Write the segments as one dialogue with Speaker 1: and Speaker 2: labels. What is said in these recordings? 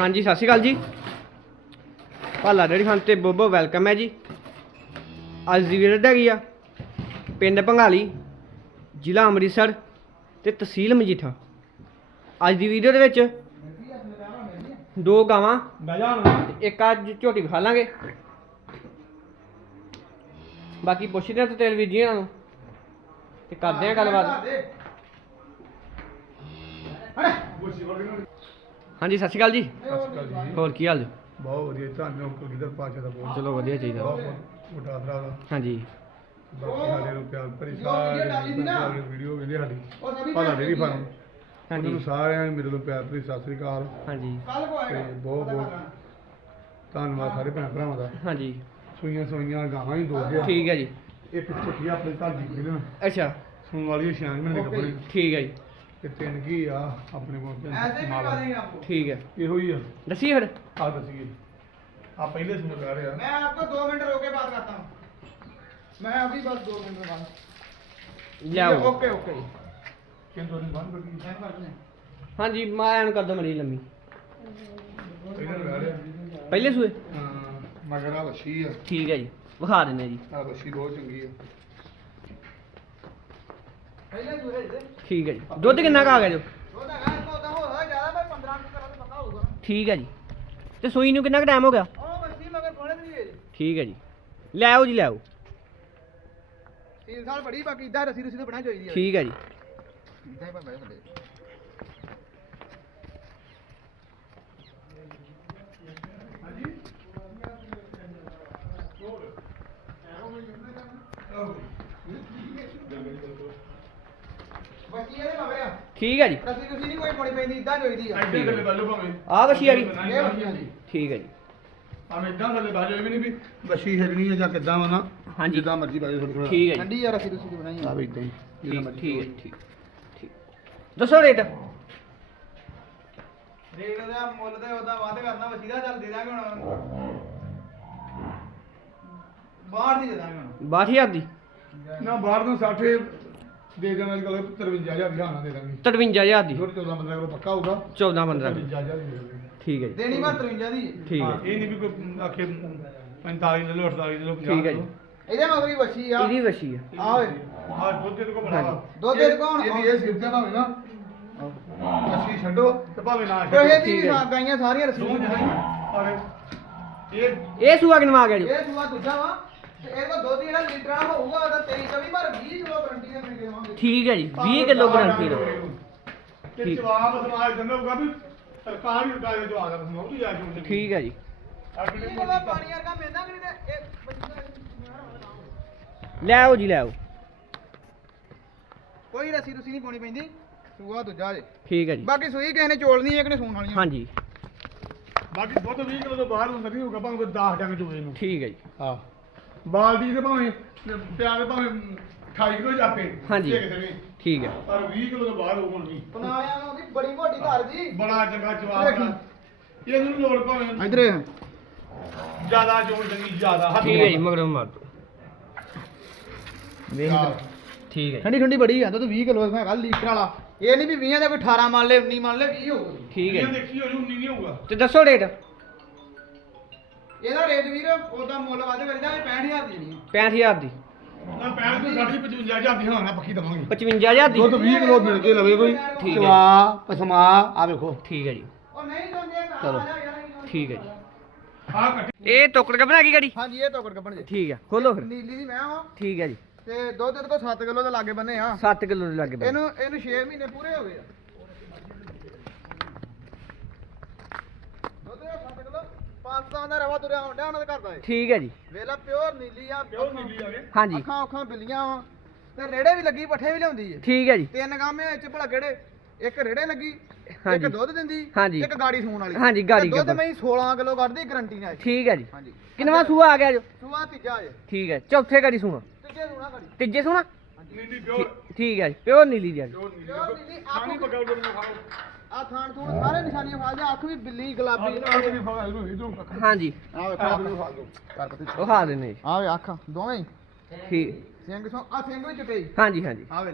Speaker 1: हाँ जी सत श्री अकाल जी। भाला डेयरी फार्म ते बहुत बहुत वैलकम है जी। अज की वीडियो हैगी आ पिंड भंगाली जिला अमृतसर ते तहसील मजीठा। अज की वीडियो दे विच दो गावां एक अज झोटी विखा लांगे, बाकी पुछदे हैं तेल वीर जी इन्हां नूं ते करदे हैं गलबात। हाँ जी सत श्री अकाल जी। होर की हाल जी?
Speaker 2: बहुत वधिया धन्नो कुलदीप पाशा दा बहुत
Speaker 1: चलो वधिया चाहिए।
Speaker 2: मोटा आसरा दा।
Speaker 1: हाँ जी
Speaker 2: बाकी साडे नूं प्यार भरी सारी वीडियो वेंदे साडी भाला डेयरी फार्म।
Speaker 1: हाँ जी
Speaker 2: उन्हां नूं सारिआं नूं मेरे कोलों प्यार भरी सत श्री अकाल
Speaker 1: हाँ जी
Speaker 2: ते बहुत बहुत धन्नवाद सारे भैन भरावां दा।
Speaker 1: हाँ जी
Speaker 2: सूईआं गावां ही दो जिहा
Speaker 1: ठीक है जी।
Speaker 2: एक झुट्ठी अपने घर दी मिलन
Speaker 1: अच्छा
Speaker 2: सूण वाली 6 महीने कपड़े
Speaker 1: ठीक है जी
Speaker 2: ते तिन की आ अपने कोल
Speaker 1: ठीक है।
Speaker 2: ਇਹੋ ਹੀ ਆ
Speaker 1: दसिए फिर।
Speaker 2: ਆ ਦਸੀਏ ਆ ਪਹਿਲੇ ਸਮਝ ਆ ਰਿਹਾ।
Speaker 3: मैं आपको 2 मिनट रोक के बात करता हूँ। मैं अभी बस 2 मिनट में बात।
Speaker 1: लियाओ।
Speaker 3: Okay okay.
Speaker 2: ਕਿੰਦੋਂ ਦੀ ਬੰਦ ਬਗੀ
Speaker 3: मैं कर दूँ।
Speaker 1: हाँ जी मैं एन कर दो मरी लम्मी
Speaker 2: ਪਹਿਲੇ ਲਗਾ ਰਿਹਾ।
Speaker 1: पहले सूए
Speaker 2: ਹਾਂ ਮਗਰ ਆ ਵੱਛੀ ਆ।
Speaker 1: ठीक है जी विखा देने जी।
Speaker 2: ਆ ਵੱਛੀ ਬਹੁਤ ਚੰਗੀ ਆ।
Speaker 3: पहले दूसरे दे।
Speaker 1: ठीक है जी। दुध किन्ना का आ गया जो?
Speaker 3: वो तो है तो हो रहा ज्यादा भाई 15 मिनट करा तो पता होगा ना।
Speaker 1: ठीक है जी। तो सूई नूं किन्ना का टाइम हो गया?
Speaker 3: ओ बस्ती मगर पौने दी है।
Speaker 1: ठीक है जी ले आओ जी ले आओ।
Speaker 3: 3 साल बड़ी बाकी इधर रसी रसी तो बना चाहिए।
Speaker 1: ठीक है जी
Speaker 3: इधर ही पर बैठ खड़े। बस्ती है मगर
Speaker 1: ठीक है जी।
Speaker 3: रसी रसी नहीं कोई पड़ी पैंदी इधर जोईदी है।
Speaker 2: ਇੱਥੇ ਥੱਲੇ ਬੱਲੂ ਭਾਵੇਂ
Speaker 1: आ बशी आ गई।
Speaker 3: ये बस्ती है जी।
Speaker 1: ठीक है जी
Speaker 2: ਆਵੇਂ ਇਦਾਂ ਥੱਲੇ ਬਾਜੋ ਇਹ ਵੀ ਨਹੀਂ ਵੀ ਵੱਛੀ ਹਿਲਣੀ ਹੈ ਜਾਂ ਕਿੱਦਾਂ ਵਾ ਨਾ।
Speaker 1: हाँ जी
Speaker 2: ਜਿੱਦਾਂ ਮਰਜ਼ੀ ਬਾਜੋ ਥੋੜੀ ਥੋੜਾ।
Speaker 1: ठीक है जी
Speaker 3: ठंडी है रसी रसी तो बनाई
Speaker 2: ਆ
Speaker 3: है।
Speaker 2: ਵੀ ਇਦਾਂ ਹੀ ਜਿੱਦਾਂ
Speaker 1: ठीक
Speaker 2: ਮਰਜ਼ੀ
Speaker 1: ठीक है ठीक ठीक दसो रेट।
Speaker 3: ਰੇਟ ਦਾ ਮੁੱਲ ਤੇ ਉਹਦਾ ਵੱਧ ਕਰਨਾ ਵਸੀਦਾ ਚੱਲ ਦੇ ਦਾਂਗੇ ਹੁਣ। ਬਾਹਰ ਦੀ ਦੇ ਦਾਂਗੇ ਹੁਣ।
Speaker 1: 62000 ਦੀ
Speaker 2: ਨਾ ਬਾਹਰ ਤੋਂ 60 ਦੇ ਦੇਣ ਵਾਲੀ ਗੱਲ 53000 ਦੀ ਹਾਨਾ ਦੇ ਦਾਂਗੇ।
Speaker 1: 53000 ਦੀ
Speaker 2: ਥੋੜੀ 14 15 ਕਿਲੋ ਪੱਕਾ ਹੋਊਗਾ।
Speaker 1: 14 15
Speaker 2: 53000 ਦੀ ਦੇ ਦਾਂਗੇ।
Speaker 1: ठीक है जी
Speaker 3: ਦੇਣੀ ਮੈਂ 53 ਦੀ ਹੈ।
Speaker 1: ठीक
Speaker 2: ਹਾਂ,
Speaker 1: है
Speaker 2: ਇਹ ਨਹੀਂ ਵੀ ਕੋਈ ਆਖੇ 45 ਲੈ ਲਓ 48 ਲੈ ਲਓ 50
Speaker 1: ठीक है जी।
Speaker 3: ਇਹਦੇ ਮਗਰੀ ਵਸੀ ਆ।
Speaker 1: ਇਹਦੀ ਵਸ਼ੀ ਆ।
Speaker 3: ਆਵੇ
Speaker 2: ਆ ਦੁੱਧ ਦੇ ਕੋ ਬਣਾਵਾ
Speaker 3: ਦੁੱਧ ਦੇ ਕੋਲ ਹੁਣ
Speaker 2: ਇਹ ਸਿੱਧਾ ਭਾਵੇਂ ਨਾ ਅੱਛੀ ਛੱਡੋ ਤੇ ਭਾਵੇਂ ਨਾ
Speaker 3: ਕੋਈ
Speaker 2: ਛੱਡੋ।
Speaker 3: ਇਹਦੀ ਵੀ ਗਾਈਆਂ ਸਾਰੀਆਂ
Speaker 2: ਦੋ
Speaker 3: ਰਸੂਲ
Speaker 2: ਜਣੇ ਔਰ ਇਹ
Speaker 1: ਇਹ ਸੂਆ ਕਿਨਵਾ ਆ ਗਿਆ ਜੀ?
Speaker 3: ਇਹ ਸੂਆ ਦੂਜਾ ਵਾ ਤੇ ਇਹ ਕੋ ਦੁੱਧ ਜਿਹੜਾ ਲੀਟਰਾਂ ਹੋਊਗਾ ਉਹਦਾ 23 24 ਪਰ 20 ਕਿਲੋ ਗਰੰਟੀ ਦੇ ਮਿਲ ਦੇਵਾਂਗੇ।
Speaker 1: ਠੀਕ ਹੈ ਜੀ 20 ਕਿਲੋ ਗਰੰਟੀ ਦਾ।
Speaker 2: ਤੇ
Speaker 1: ਠੀਕ।
Speaker 2: ਜਵਾਬ ਸਮਾਜ ਦਿੰਦਾ ਹੋਊਗਾ ਵੀ ਸਰਕਾਰ ਹੀ ਦਾ ਜਵਾਬ ਦਾ ਸਮਝ ਹੀ ਆ ਜੂ
Speaker 1: ਠੀਕ ਹੈ ਜੀ
Speaker 3: ਇਹ ਕੋਲ ਪਾਣੀ ਵਰਗਾ ਮਿਲਦਾ ਕਿ ਨਹੀਂ ਤੇ ਇਹ ਬੱਚਾ
Speaker 1: ਲੈ ਆਓ ਜੀ ਲੈ ਆਓ।
Speaker 3: ਕੋਈ ਰਸੀ ਰੁਸੀ ਨਹੀਂ ਪਾਉਣੀ ਪੈਂਦੀ। ਸੂਆ ਦੂਜਾ ਜੇ
Speaker 1: ਠੀਕ ਹੈ ਜੀ
Speaker 3: ਬਾਕੀ ਸੂਈ ਕਿਸੇ ਨੇ ਚੋਲਣੀ ਹੈ ਕਿ ਨਹੀਂ ਸੂਣ ਵਾਲੀਆਂ।
Speaker 1: हाँ जी
Speaker 2: ਬਾਕੀ ਦੁੱਧ 20 ਕਿਲੋ ਤੋਂ ਬਾਹਰ ਹੁੰਦਾ ਨਹੀਂ ਹੋਊਗਾ ਭਾਵੇਂ ਕੋਈ 10 ਡੰਗ ਚੋਵੇ ਨੂੰ।
Speaker 1: ठीक है जी
Speaker 2: ਹਾਂ ਬਾਲਦੀ ਤੇ ਭਾਵੇਂ ਪਿਆਰ ਭਾਵੇਂ 28 ਕਿਲੋ ਜਾਪੇ
Speaker 1: हाँ जी
Speaker 2: ਕਿਸੇ ਨੇ
Speaker 1: ठीक है
Speaker 2: ਪਰ 20 ਕਿਲੋ ਤੋਂ ਬਾਹਰ ਹੋਊਗਾ ਨਹੀਂ।
Speaker 3: ਬਣਾਇਆ ਨੂੰ ਵੀ ਬੜੀ ਮੋਟੀ ਘਰ ਜੀ।
Speaker 2: ਬੜਾ ਚੰਗਾ ਜਵਾਬ ਦਾ ਇਹਨੂੰ ਲੋੜ ਭਾਵੇਂ
Speaker 3: ਇਧਰ
Speaker 2: ਜ਼ਿਆਦਾ ਜੋੜ ਚੰਗੀ ਜ਼ਿਆਦਾ ਹੱਥ
Speaker 1: ठीक है जी मगर मार दो ठीक है
Speaker 3: ਠੰਡੀ ਠੰਡੀ ਬੜੀ ਆ ਦੁੱਧ 20 ਕਿਲੋ ਮੈਂ ਕੱਲ ਲੀਟਰ ਵਾਲਾ। ਇਹ ਨਹੀਂ ਵੀ 20 ਦਾ ਕੋਈ 18 ਮੰਨ ਲੈ 19 ਮੰਨ ਲੈ 20 ਹੋਊਗਾ।
Speaker 1: ठीक है
Speaker 2: ਇਹ
Speaker 1: जी
Speaker 2: ਦੇਖੀ ਹੋਣੀ 19 ਨਹੀਂ ਹੋਊਗਾ।
Speaker 1: ਤੇ ਦੱਸੋ ਰੇਟ।
Speaker 3: ਇਹਦਾ ਰੇਟ ਵੀਰ ਉਹਦਾ ਮੁੱਲ ਵੱਧ ਕਰੀਦਾ 65000 ਦੀ ਨਹੀਂ
Speaker 1: 65000 ਦੀ
Speaker 2: ਨਾ ਪੈਣ ਤੋਂ ਸਾਡੀ 55000 ਦੀ ਹਾਂ ਪੱਕੀ ਦਵਾਂਗੇ।
Speaker 1: 55000 ਦੀ
Speaker 2: ਦੁੱਧ 20 ਕਿਲੋ ਮਿਲ ਕੇ ਲਵੇ ਕੋਈ
Speaker 1: ਠੀਕ ਹੈ।
Speaker 2: ਚਵਾ ਪਸਮਾ ਆ ਵੇਖੋ
Speaker 1: ਠੀਕ ਹੈ ਜੀ
Speaker 3: ਉਹ ਨਹੀਂ ਦੋਂਦੇ
Speaker 1: ਚਲੋ ਠੀਕ ਹੈ ਜੀ।
Speaker 2: ਆ ਕੱਟੀ
Speaker 1: ਇਹ ਟੋਕੜ ਕੇ ਬਣਾ ਕੇ ਗੜੀ।
Speaker 3: ਹਾਂਜੀ ਇਹ ਤੋਕੜ ਕੱਪਣ ਜੀ।
Speaker 1: ਠੀਕ ਹੈ ਖੋਲੋ ਫਿਰ।
Speaker 3: ਨੀਲੀ ਦੀ ਮੈਂ ਹਾਂ
Speaker 1: ਠੀਕ ਹੈ ਜੀ
Speaker 3: ਤੇ ਦੁੱਧ ਇਹਦੇ ਕੋਲ 7 ਕਿਲੋ ਦੇ ਲਾਗੇ ਬੰਨੇ ਆ।
Speaker 1: 7 ਕਿਲੋ ਦੇ ਲੱਗੇ
Speaker 3: ਇਹਨੂੰ 6 ਮਹੀਨੇ ਪੂਰੇ ਹੋ ਗਏ ਆ। ਦੁੱਧ ਦਾ 7 ਕਿਲੋ ਪਾਕਿਸਤਾਨ ਦਾ ਰਵਾ ਤੁਰਿਆ ਹੁੰਦਾ ਉਹਨਾਂ ਦੇ ਘਰ ਦਾ ਇਹ।
Speaker 1: ਠੀਕ ਹੈ ਜੀ
Speaker 3: ਵੇਲਾ ਪਿਓਰ ਨੀਲੀ ਆ।
Speaker 2: ਪਿਓ ਨੀਲੀ ਆ ਗਏ।
Speaker 1: हाँ जी
Speaker 3: ਅੱਖਾਂ ਅੱਖਾਂ ਬਿੱਲੀਆਂ ਵਾ ਤੇ ਰੇੜੇ ਵੀ ਲੱਗੀ ਪੱਠੇ ਵੀ ਲਿਆਉਂਦੀ ਏ।
Speaker 1: ठीक है जी
Speaker 3: 3 ਗਾਮੇ ਵਿੱਚ ਭਲਾ ਕਿਹੜੇ ਇੱਕ ਰੇੜੇ ਲੱਗੀ ਇੱਕ
Speaker 1: ਹਾਂਜੀ।
Speaker 3: ਦੁੱਧ ਦਿੰਦੀ
Speaker 1: ਹਾਂਜੀ।
Speaker 3: ਇੱਕ ਗਾੜੀ ਸੂਣ ਵਾਲੀ।
Speaker 1: ਹਾਂਜੀ, ਗਾੜੀ
Speaker 3: ਤੇ ਦੁੱਧ
Speaker 1: ਗੱਭਣ।
Speaker 3: ਮੈਂ 16 ਕਿਲੋ ਕੱਢਦੀ ਗਰੰਟੀ ਨਾਲ।
Speaker 1: ठीक है जी
Speaker 3: ਹਾਂਜੀ
Speaker 1: ਕਿਨਵਾ ਸੂਆ ਆ ਗਿਆ ਜੋ?
Speaker 3: ਸੂਆ ਤੀਜਾ ਏ।
Speaker 1: ठीक है चौथे गड़ी सुनो
Speaker 3: ਤੀਜੇ ਸੂਣਾ ਗਾੜੀ
Speaker 1: ਤੀਜੇ ਸੁਣਾ।
Speaker 2: ਨੀਲੀ ਪਿਓ
Speaker 1: ठीक है जी प्योर नीली जी
Speaker 2: ਪਿਓ ਨੀਲੀ
Speaker 3: ਪਿਓਰ ਨੀਲੀ
Speaker 2: ਪਾਣੀ
Speaker 3: ਅੱਖ
Speaker 2: ਪਕਾਉ ਦੇ ਖਾਓ
Speaker 3: ਆ ਥਾਣ ਥੂਣ ਸਾਰੇ ਨਿਸ਼ਾਨੀਆਂ ਫਾਲ ਦੇ ਅੱਖ ਵੀ ਬਿੱਲੀ ਗੁਲਾਬੀ
Speaker 2: ਆ ਵੀ ਫਾਲ ਇਹਨੂੰ ਇਧਰੋਂ
Speaker 1: हाँ जी
Speaker 3: ਆ ਵੇਖੋ ਅੱਖ ਫਾਲ ਦੋ ਕਰ ਪਤੀ
Speaker 1: दिखा देने जी।
Speaker 3: ਆ ਵੇ ਅੱਖ ਦੋਵੇਂ ਹੀ
Speaker 1: ठीक
Speaker 3: ਸਿੰਘ ਸੋ ਆ ਸਿੰਘ ਵੀ ਚਟੇ
Speaker 1: हाँ जी हाँ जी
Speaker 3: ਆ ਵੇ ਲੱਭੇ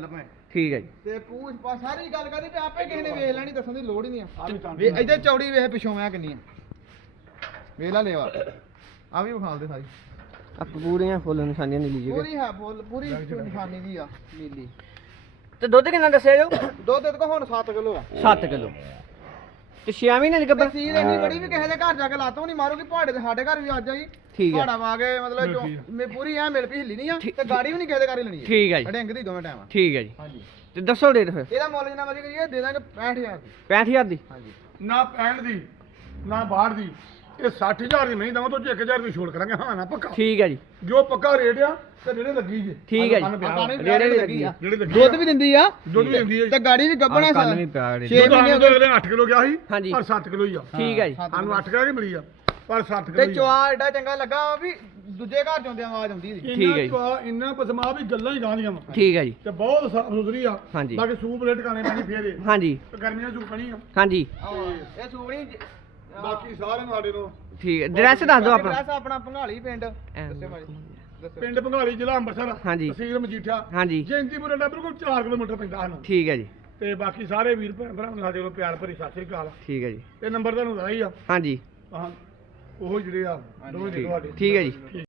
Speaker 1: ਠੀਕ ਹੈ ਜੀ
Speaker 3: ਤੇ ਪੂਛ ਪਾ ਸਾਰੀ ਗੱਲ ਕਰਦੀ ਤੇ ਆਪੇ ਕਿਸੇ ਨੇ ਵੇਖ ਲੈਣੀ, ਦੱਸਣ ਦੀ ਲੋੜ ਹੀ ਨਹੀਂ ਆ।
Speaker 2: ਆ ਵੀ ਤਾਂ
Speaker 3: ਵੇ ਇੱਧਰ ਚੌੜੀ ਵੇਖ ਪਿਛੋਂ ਮੈਂ ਕਿੰਨੀ ਆ, ਵੇਖ ਲਾ ਲੇਵਾ ਆ ਵੀ ਵਿਖਾਲ ਦੇ ਸਾਰੀ,
Speaker 1: ਆਪ ਪੂਰੀਆਂ ਫੁੱਲ ਨਿਸ਼ਾਨੀਆਂ ਨੀਲੀ ਜੀ
Speaker 3: ਪੂਰੀ ਹੈ ਫੁੱਲ ਪੂਰੀ ਨਿਸ਼ਾਨੀ ਦੀ ਆ ਨੀਲੀ।
Speaker 1: ਤੇ ਦੁੱਧ ਕਿੰਨਾ ਦੱਸਿਆ ਜੋ
Speaker 3: ਦੁੱਧ ਇਹਦੇ ਕੋਲ ਹੁਣ 7 ਕਿਲੋ ਆ
Speaker 1: 7 ਕਿਲੋ ਤੇ 6 ਮਹੀਨੇ ਦੀ ਗੱਬਰ।
Speaker 3: ਤਸੀਲ ਇੰਨੀ ਬੜੀ ਵੀ ਕਿਸੇ ਦੇ ਘਰ ਜਾ ਕੇ ਲੱਤ ਨਹੀਂ ਮਾਰੂਗੀ, ਪਹਾੜੇ ਤੇ ਸਾਡੇ ਘਰ ਵੀ ਅੱਜ ਆਈ
Speaker 1: ਠੀਕ ਹੈ
Speaker 3: ਪਹਾੜਾ ਵਾ ਕੇ ਮਤਲਬ ਜੋ ਮੈਂ ਪੂਰੀ ਐ ਮਿਲ ਪਈ ਹਿੱਲੀ ਨਹੀਂ ਆ ਤੇ ਗਾੜੀ ਵੀ ਨਹੀਂ ਕਿਸੇ ਦੇ ਘਰ ਹੀ ਲੈਣੀ ਹੈ।
Speaker 1: ਠੀਕ ਹੈ ਜੀ
Speaker 3: ਅਡੰਗ ਦੀ ਦੋਵੇਂ ਟਾਈਮ ਆ।
Speaker 1: ਠੀਕ ਹੈ ਜੀ
Speaker 3: ਹਾਂਜੀ
Speaker 1: ਤੇ ਦੱਸੋ ਰੇਟ ਫਿਰ।
Speaker 3: ਇਹਦਾ ਮੁੱਲ ਜਿੰਨਾ ਮਰਜ਼ੀ ਕਰੀਏ ਦੇ ਦਾਂਗੇ 65000 ਦੀ।
Speaker 1: 65000 ਦੀ
Speaker 3: ਹਾਂਜੀ
Speaker 2: ਨਾ 65 ਦੀ ਨਾ 62 ਦੀ, ਇਹ 60000 ਦੀ ਨਹੀਂ ਦਵਾਂ ਤੋਂ 1000 ਦੀ ਛੋੜ ਕਰਾਂਗੇ। ਹਾਂ ਨਾ ਪੱਕਾ
Speaker 1: ਠੀਕ ਹੈ ਜੀ
Speaker 2: ਜੋ ਪੱਕਾ ਰੇਟ ਆ ਤੇ ਜਿਹੜੇ ਲੱਗੀ ਜੇ
Speaker 1: ਠੀਕ ਹੈ ਜੀ।
Speaker 3: ਰੇੜੇ ਵੀ ਲੱਗੀ ਆ,
Speaker 2: ਜਿਹੜੇ ਲੱਗੀ
Speaker 3: ਦੁੱਧ ਵੀ ਦਿੰਦੀ ਆ
Speaker 2: ਦੁੱਧ ਵੀ ਦਿੰਦੀ ਹੈ
Speaker 3: ਤੇ ਗਾੜੀ ਵੀ ਗੱਬਣਾ
Speaker 1: ਕੰਨ ਵੀ ਪਿਆ ਰੇ।
Speaker 3: 6 ਮਹੀਨੇ ਹੋ ਗਏ।
Speaker 2: ਅਗਲੇ 8 ਕਿਲੋ ਗਿਆ ਸੀ
Speaker 1: ਹਾਂਜੀ।
Speaker 2: ਪਰ 7 ਕਿਲੋ ਹੀ ਆ।
Speaker 1: ਠੀਕ ਹੈ ਜੀ
Speaker 2: ਸਾਨੂੰ 8 ਕਿਲੋ ਮਿਲੀ ਆ ਪਰ 7
Speaker 3: ਤੇ
Speaker 2: ਕਿਲੋ ਹੀ ਆ।
Speaker 3: ਚੁਆ ਐਡਾ ਚੰਗਾ ਲੱਗਾ ਵੀ ਦੂਜੇ ਘਰ ਚੋਂ ਆਵਾਜ਼ ਆਉਂਦੀ ਸੀ।
Speaker 1: ਠੀਕ ਹੈ ਜੀ।
Speaker 2: ਇੰਨਾ ਪਸਮਾ ਵੀ ਗੱਲਾਂ ਹੀ ਗਾਂਦੀਆਂ ਵਾ
Speaker 1: ਠੀਕ ਹੈ ਜੀ
Speaker 2: ਤੇ ਬਹੁਤ ਸਾਫ ਸੁਥਰੀ ਆ।
Speaker 1: ਹਾਂਜੀ।
Speaker 2: ਬਾਕੀ ਸੂਪ ਲੇਟ ਕਾਣੇ ਪੈਣੀ ਫੇਰ ਇਹ
Speaker 1: ਹਾਂਜੀ
Speaker 2: ਤੇ ਗਰਮੀਆਂ ਚੁੱਕਣੀ ਆ।
Speaker 1: ਹਾਂਜੀ
Speaker 3: ਇਹ ਸੂਣੀ
Speaker 2: ਬਾਕੀ ਸਾਰਿਆਂ ਨੂੰ ਸਾਡੇ ਨੂੰ
Speaker 1: ਠੀਕ ਹੈ ਐਡਰੈਸ ਦੱਸ ਦਿਓ ਆਪਣਾ।
Speaker 3: ਐਡਰੈਸ ਆਪਣਾ ਭੰਗਾਲੀ ਪਿੰਡ ਦੱਸਿਓ ਭਾਈ ਦੱਸਿਓ।
Speaker 2: ਪਿੰਡ ਭੰਗਾਲੀ ਜ਼ਿਲ੍ਹਾ ਅੰਮ੍ਰਿਤਸਰ
Speaker 1: ਹਾਂਜੀ।
Speaker 2: ਤਹਿਸੀਲ ਮਜੀਠਾ
Speaker 1: ਹਾਂਜੀ
Speaker 2: ਜੈਂਤੀਪੁਰ ਅੱਡਾ ਬਿਲਕੁਲ 4 ਕਿਲੋਮੀਟਰ ਪੈਂਦਾ ਸਾਨੂੰ।
Speaker 1: ਠੀਕ ਹੈ ਜੀ
Speaker 2: ਤੇ ਬਾਕੀ ਸਾਰੇ ਵੀਰ ਭੈਣ ਭਰਾਵਾਂ ਨੂੰ ਸਾਡੇ ਵੱਲੋਂ ਪਿਆਰ ਭਰੀ ਸਤਿ ਸ੍ਰੀ ਅਕਾਲ।
Speaker 1: ਠੀਕ ਹੈ ਜੀ
Speaker 2: ਇਹ ਨੰਬਰ ਤੁਹਾਨੂੰ ਦੱਸਿਆ ਹੀ ਆ।
Speaker 1: ਹਾਂਜੀ
Speaker 2: ਹਾਂ ਉਹ ਜਿਹੜੇ ਆ ਦੋਵੇਂ ਦੇ ਤੁਹਾਡੇ।
Speaker 1: ਠੀਕ ਹੈ ਜੀ।